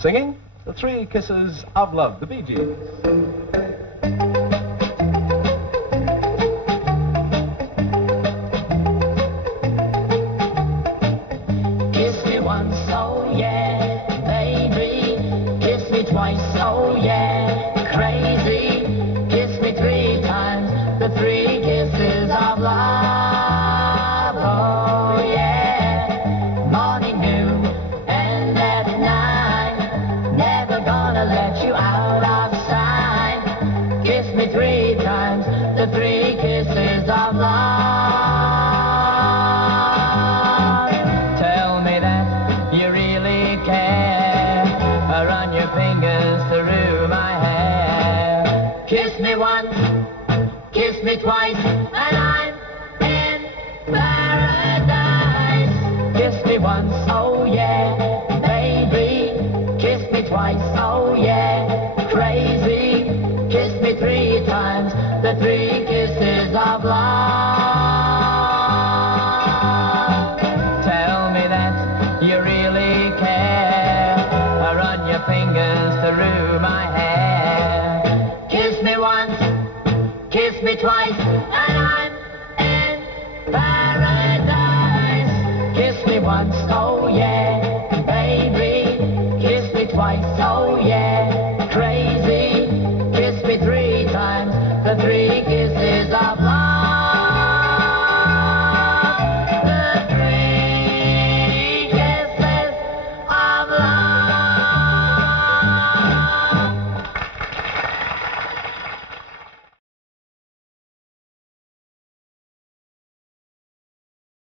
Singing The Three Kisses of Love, the Bee Gees. Kiss me once, oh yeah, baby. Kiss me twice, oh yeah, crazy. Kiss me 3 times, the 3 kisses of love, oh yeah. Morning, noon, and at night. Never gonna let you out of sight. Kiss me 3 times, the 3 kisses of love. Run your fingers through my hair. Kiss me once, kiss me twice, and I'm in paradise. Kiss me once, oh yeah, baby. Kiss me twice, oh yeah, crazy. Kiss me 3 times, the 3 kisses of love. Tell me that you really care. Run your fingers through my hair. Kiss me once, kiss me twice, and I'm in paradise. Kiss me once, oh yeah, baby. Kiss me twice, oh